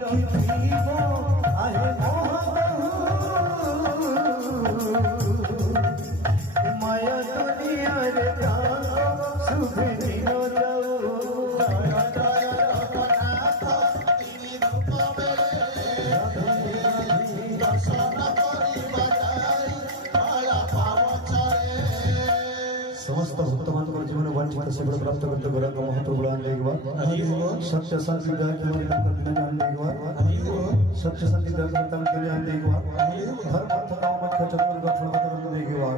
ରଖିଥିବ ଆହେ ମାୟା ଦୁନିଆରେ ସୁଖେ ଦିନ ଯାଉ समस्त भक्त मान जीवन वांछित शीघ्र प्राप्त करते गौरंग महत्व गुणान देखवा सत्य शांति ज्ञान देखवा सत्य शांति ज्ञान देखवा धर्म अर्थ काम मोक्ष चतुर्थ देखवा।